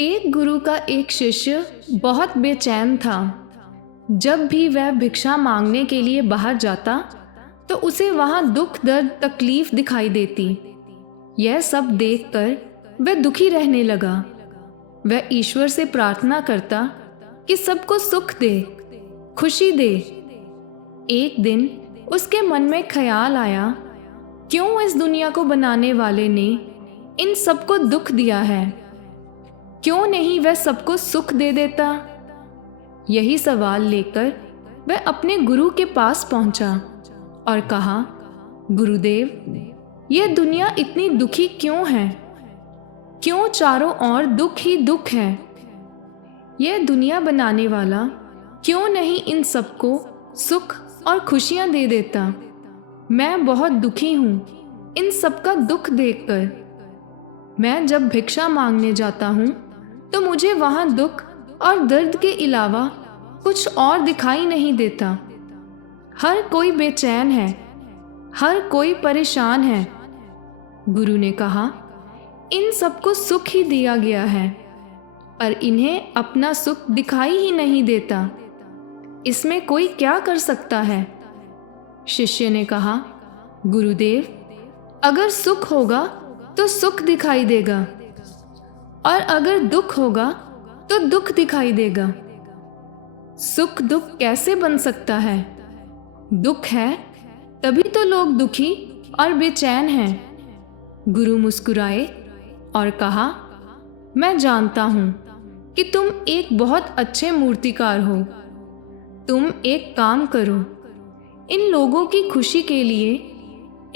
एक गुरु का एक शिष्य बहुत बेचैन था। जब भी वह भिक्षा मांगने के लिए बाहर जाता तो उसे वहां दुख दर्द तकलीफ दिखाई देती। यह सब देखकर वह दुखी रहने लगा। वह ईश्वर से प्रार्थना करता कि सबको सुख दे, खुशी दे। एक दिन उसके मन में ख्याल आया, क्यों इस दुनिया को बनाने वाले ने इन सबको दुख दिया है? क्यों नहीं वह सबको सुख दे देता? यही सवाल लेकर वह अपने गुरु के पास पहुंचा और कहा, गुरुदेव, यह दुनिया इतनी दुखी क्यों है? क्यों चारों ओर दुख ही दुख है? यह दुनिया बनाने वाला क्यों नहीं इन सबको सुख और खुशियां दे देता? मैं बहुत दुखी हूँ इन सबका दुख देखकर। मैं जब भिक्षा मांगने जाता हूँ तो मुझे वहाँ दुख और दर्द के अलावा कुछ और दिखाई नहीं देता। हर कोई बेचैन है, हर कोई परेशान है। गुरु ने कहा, इन सबको सुख ही दिया गया है, पर इन्हें अपना सुख दिखाई ही नहीं देता। इसमें कोई क्या कर सकता है? शिष्य ने कहा, गुरुदेव, अगर सुख होगा तो सुख दिखाई देगा, और अगर दुख होगा तो दुख दिखाई देगा। सुख दुख कैसे बन सकता है? दुख है तभी तो लोग दुखी और बेचैन हैं। गुरु मुस्कुराए और कहा, मैं जानता हूं कि तुम एक बहुत अच्छे मूर्तिकार हो। तुम एक काम करो, इन लोगों की खुशी के लिए,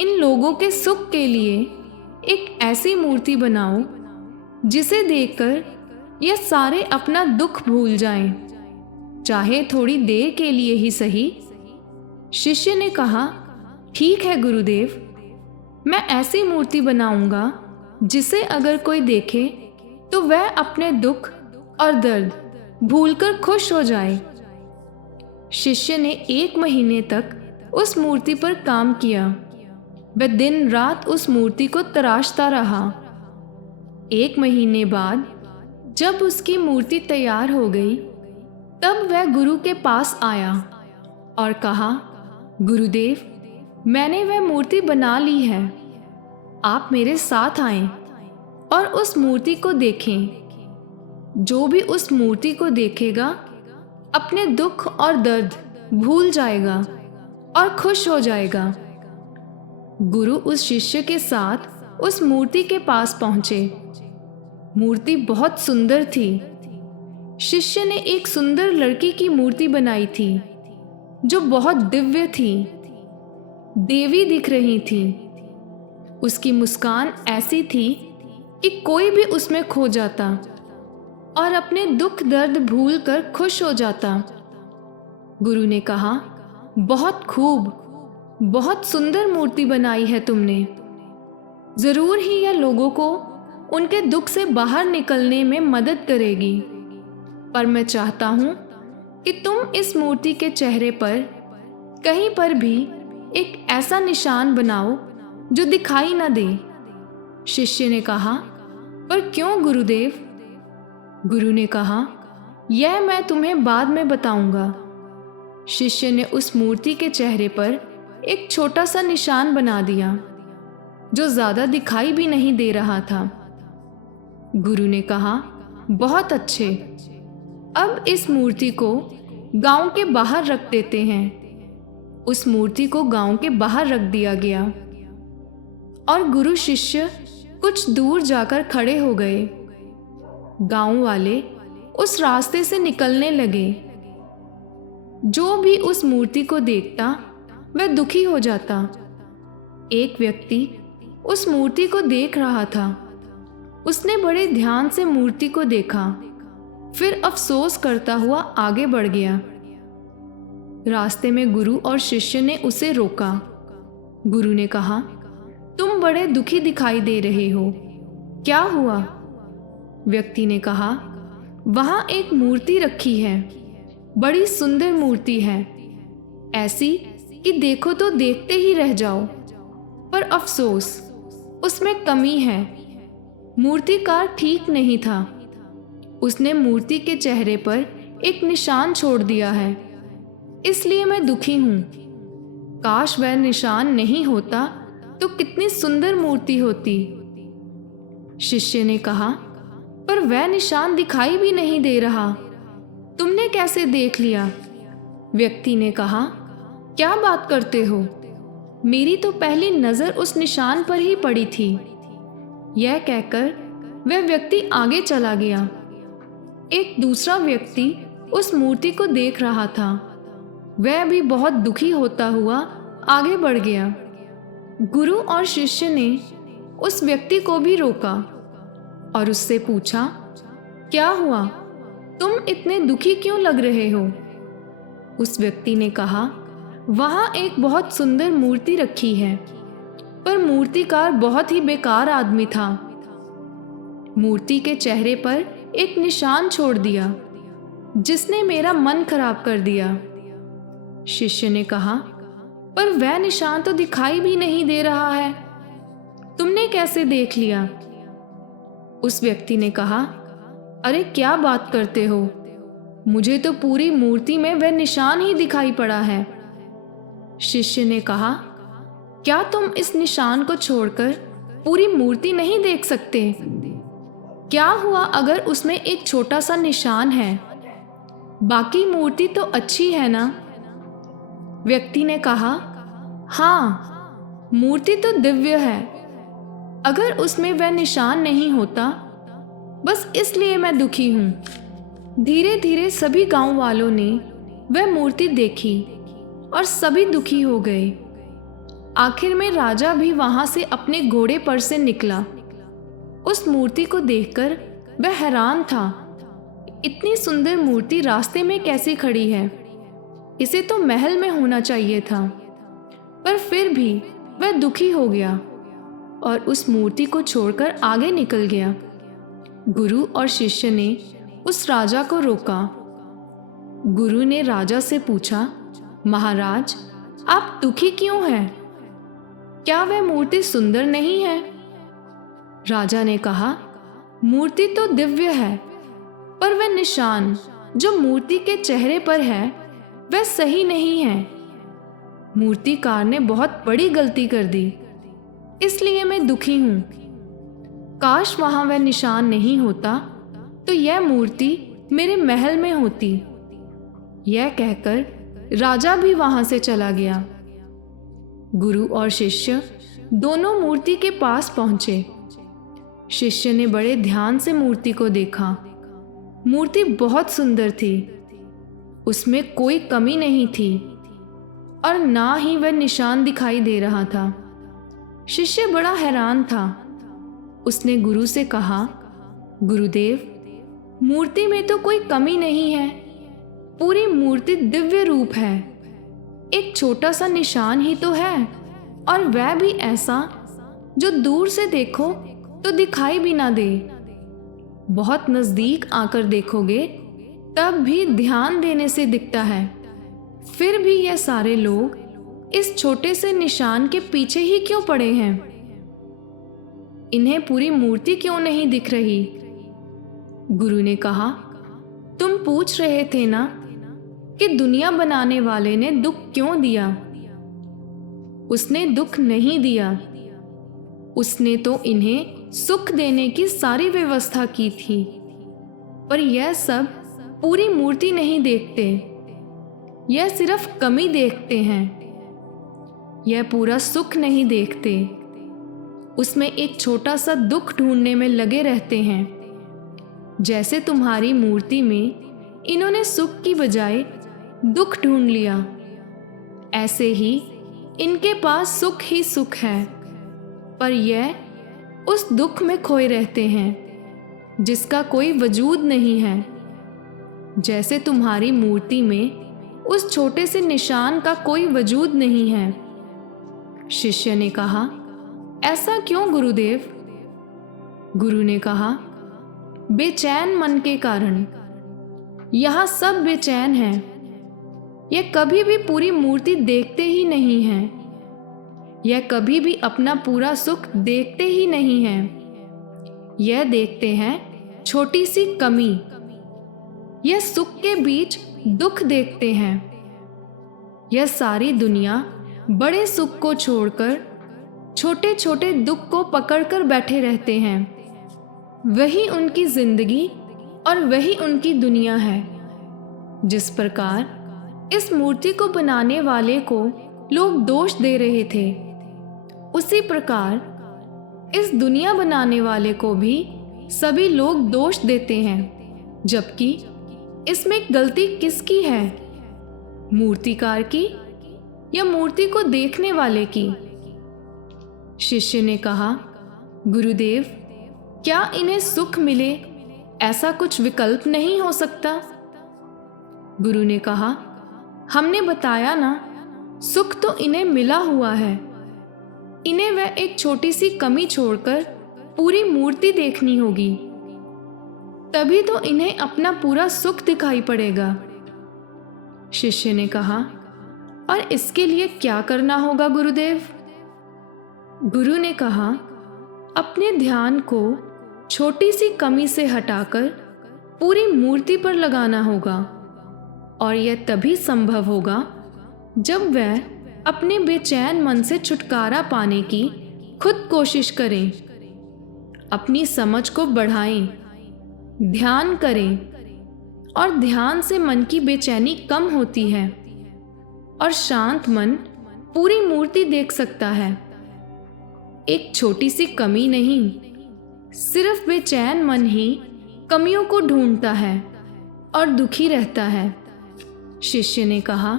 इन लोगों के सुख के लिए एक ऐसी मूर्ति बनाओ जिसे देखकर ये सारे अपना दुख भूल जाएं, चाहे थोड़ी देर के लिए ही सही। शिष्य ने कहा, ठीक है गुरुदेव, मैं ऐसी मूर्ति बनाऊंगा जिसे अगर कोई देखे तो वह अपने दुख और दर्द भूलकर खुश हो जाए। शिष्य ने 1 महीने तक उस मूर्ति पर काम किया। वह दिन रात उस मूर्ति को तराशता रहा। 1 महीने बाद जब उसकी मूर्ति तैयार हो गई, तब वह गुरु के पास आया और कहा, गुरुदेव, मैंने वह मूर्ति बना ली है। आप मेरे साथ आएं और उस मूर्ति को देखें। जो भी उस मूर्ति को देखेगा अपने दुख और दर्द भूल जाएगा और खुश हो जाएगा। गुरु उस शिष्य के साथ उस मूर्ति के पास पहुंचे। मूर्ति बहुत सुंदर थी। शिष्य ने एक सुंदर लड़की की मूर्ति बनाई थी जो बहुत दिव्य थी, देवी दिख रही थी। उसकी मुस्कान ऐसी थी कि कोई भी उसमें खो जाता और अपने दुख दर्द भूलकर खुश हो जाता। गुरु ने कहा, बहुत खूब, बहुत सुंदर मूर्ति बनाई है तुमने। जरूर ही यह लोगों को उनके दुख से बाहर निकलने में मदद करेगी, पर मैं चाहता हूं कि तुम इस मूर्ति के चेहरे पर कहीं पर भी एक ऐसा निशान बनाओ जो दिखाई न दे। शिष्य ने कहा, पर क्यों गुरुदेव? गुरु ने कहा, यह मैं तुम्हें बाद में बताऊंगा। शिष्य ने उस मूर्ति के चेहरे पर एक छोटा सा निशान बना दिया जो ज्यादा दिखाई भी नहीं दे रहा था। गुरु ने कहा, बहुत अच्छे, अब इस मूर्ति को गांव के बाहर रख देते हैं। उस मूर्ति को गांव के बाहर रख दिया गया और गुरु शिष्य कुछ दूर जाकर खड़े हो गए। गांव वाले उस रास्ते से निकलने लगे। जो भी उस मूर्ति को देखता वह दुखी हो जाता। एक व्यक्ति उस मूर्ति को देख रहा था। उसने बड़े ध्यान से मूर्ति को देखा, फिर अफसोस करता हुआ आगे बढ़ गया। रास्ते में गुरु और शिष्य ने उसे रोका। गुरु ने कहा, तुम बड़े दुखी दिखाई दे रहे हो, क्या हुआ? व्यक्ति ने कहा, वहां एक मूर्ति रखी है, बड़ी सुंदर मूर्ति है, ऐसी कि देखो तो देखते ही रह जाओ, पर अफसोस उसमें कमी है। मूर्तिकार ठीक नहीं था, उसने मूर्ति के चेहरे पर एक निशान छोड़ दिया है, इसलिए मैं दुखी हूँ। काश वह निशान नहीं होता तो कितनी सुंदर मूर्ति होती। शिष्य ने कहा, पर वह निशान दिखाई भी नहीं दे रहा, तुमने कैसे देख लिया? व्यक्ति ने कहा, क्या बात करते हो? मेरी तो पहली नजर उस निशान पर ही पड़ी थी। यह कहकर वह व्यक्ति आगे चला गया। एक दूसरा व्यक्ति उस मूर्ति को देख रहा था। वह भी बहुत दुखी होता हुआ आगे बढ़ गया। गुरु और शिष्य ने उस व्यक्ति को भी रोका और उससे पूछा, क्या हुआ? तुम इतने दुखी क्यों लग रहे हो? उस व्यक्ति ने कहा, वहाँ एक बहुत सुंदर मूर्ति रखी है, पर मूर्तिकार बहुत ही बेकार आदमी था। मूर्ति के चेहरे पर एक निशान छोड़ दिया, जिसने मेरा मन खराब कर दिया। शिष्य ने कहा, पर वह निशान तो दिखाई भी नहीं दे रहा है, तुमने कैसे देख लिया? उस व्यक्ति ने कहा, अरे क्या बात करते हो, मुझे तो पूरी मूर्ति में वह निशान ही दिखाई पड़ा है। शिष्य ने कहा, क्या तुम इस निशान को छोड़कर पूरी मूर्ति नहीं देख सकते? क्या हुआ अगर उसमें एक छोटा सा निशान है? बाकी मूर्ति तो अच्छी है ना? व्यक्ति ने कहा, हाँ, मूर्ति तो दिव्य है। अगर उसमें वह निशान नहीं होता, बस इसलिए मैं दुखी हूँ। धीरे धीरे सभी गांव वालों ने वह मूर्ति देखी और सभी दुखी हो गए। आखिर में राजा भी वहां से अपने घोड़े पर से निकला। उस मूर्ति को देखकर वह हैरान था। इतनी सुंदर मूर्ति रास्ते में कैसे खड़ी है? इसे तो महल में होना चाहिए था। पर फिर भी वह दुखी हो गया और उस मूर्ति को छोड़कर आगे निकल गया। गुरु और शिष्य ने उस राजा को रोका। गुरु ने राजा से पूछा, महाराज, आप दुखी क्यों हैं? क्या वह मूर्ति सुंदर नहीं है? राजा ने कहा, मूर्ति तो दिव्य है, पर वह निशान जो मूर्ति के चेहरे पर है वह सही नहीं है। मूर्तिकार ने बहुत बड़ी गलती कर दी, इसलिए मैं दुखी हूं। काश वहां वह निशान नहीं होता तो यह मूर्ति मेरे महल में होती। यह कहकर राजा भी वहां से चला गया। गुरु और शिष्य दोनों मूर्ति के पास पहुंचे। शिष्य ने बड़े ध्यान से मूर्ति को देखा। मूर्ति बहुत सुंदर थी, उसमें कोई कमी नहीं थी और ना ही वह निशान दिखाई दे रहा था। शिष्य बड़ा हैरान था। उसने गुरु से कहा, गुरुदेव, मूर्ति में तो कोई कमी नहीं है, पूरी मूर्ति दिव्य रूप है। एक छोटा सा निशान ही तो है, और वह भी ऐसा जो दूर से देखो तो दिखाई भी ना दे। बहुत नजदीक आकर देखोगे तब भी ध्यान देने से दिखता है। फिर भी यह सारे लोग इस छोटे से निशान के पीछे ही क्यों पड़े हैं? इन्हें पूरी मूर्ति क्यों नहीं दिख रही? गुरु ने कहा, तुम पूछ रहे थे ना कि दुनिया बनाने वाले ने दुख क्यों दिया? उसने दुख नहीं दिया, उसने तो इन्हें सुख देने की सारी व्यवस्था की थी। पर यह सब पूरी मूर्ति नहीं देखते, यह सिर्फ कमी देखते हैं। यह पूरा सुख नहीं देखते, उसमें एक छोटा सा दुख ढूंढने में लगे रहते हैं। जैसे तुम्हारी मूर्ति में इन्होंने सुख की बजाय दुख ढूंढ लिया, ऐसे ही इनके पास सुख ही सुख है, पर यह उस दुख में खोए रहते हैं जिसका कोई वजूद नहीं है। जैसे तुम्हारी मूर्ति में उस छोटे से निशान का कोई वजूद नहीं है। शिष्य ने कहा, ऐसा क्यों गुरुदेव? गुरु ने कहा, बेचैन मन के कारण। यहाँ सब बेचैन हैं। यह कभी भी पूरी मूर्ति देखते ही नहीं हैं। यह कभी भी अपना पूरा सुख देखते ही नहीं हैं। यह देखते हैं छोटी सी कमी यह सुख के बीच दुख देखते हैं। यह सारी दुनिया बड़े सुख को छोड़कर छोटे छोटे दुख को पकड़कर बैठे रहते हैं। वही उनकी जिंदगी और वही उनकी दुनिया है। जिस प्रकार इस मूर्ति को बनाने वाले को लोग दोष दे रहे थे, उसी प्रकार इस दुनिया बनाने वाले को भी सभी लोग दोष देते हैं। जबकि इसमें गलती किसकी है, मूर्तिकार की या मूर्ति को देखने वाले की? शिष्य ने कहा, गुरुदेव, क्या इन्हें सुख मिले ऐसा कुछ विकल्प नहीं हो सकता? गुरु ने कहा, हमने बताया ना, सुख तो इन्हें मिला हुआ है। इन्हें वह एक छोटी सी कमी छोड़कर पूरी मूर्ति देखनी होगी, तभी तो इन्हें अपना पूरा सुख दिखाई पड़ेगा। शिष्य ने कहा, और इसके लिए क्या करना होगा गुरुदेव? गुरु ने कहा, अपने ध्यान को छोटी सी कमी से हटाकर पूरी मूर्ति पर लगाना होगा, और यह तभी संभव होगा जब वह अपने बेचैन मन से छुटकारा पाने की खुद कोशिश करें, अपनी समझ को बढ़ाएं, ध्यान करें, और ध्यान से मन की बेचैनी कम होती है और शांत मन पूरी मूर्ति देख सकता है। एक छोटी सी कमी नहीं, सिर्फ बेचैन मन ही कमियों को ढूंढता है और दुखी रहता है। शिष्य ने कहा,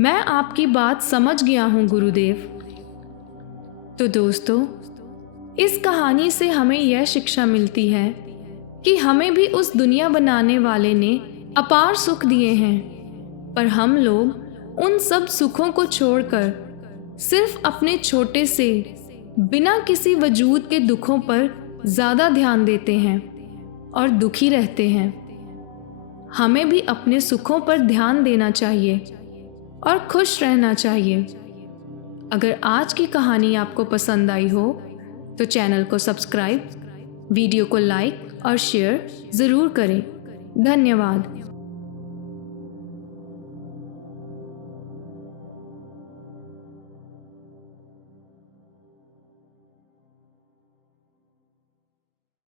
मैं आपकी बात समझ गया हूं गुरुदेव। तो दोस्तों, इस कहानी से हमें यह शिक्षा मिलती है कि हमें भी उस दुनिया बनाने वाले ने अपार सुख दिए हैं, पर हम लोग उन सब सुखों को छोड़कर सिर्फ अपने छोटे से बिना किसी वजूद के दुखों पर ज़्यादा ध्यान देते हैं और दुखी रहते हैं। हमें भी अपने सुखों पर ध्यान देना चाहिए और खुश रहना चाहिए। अगर आज की कहानी आपको पसंद आई हो तो चैनल को सब्सक्राइब, वीडियो को लाइक और शेयर ज़रूर करें। धन्यवाद।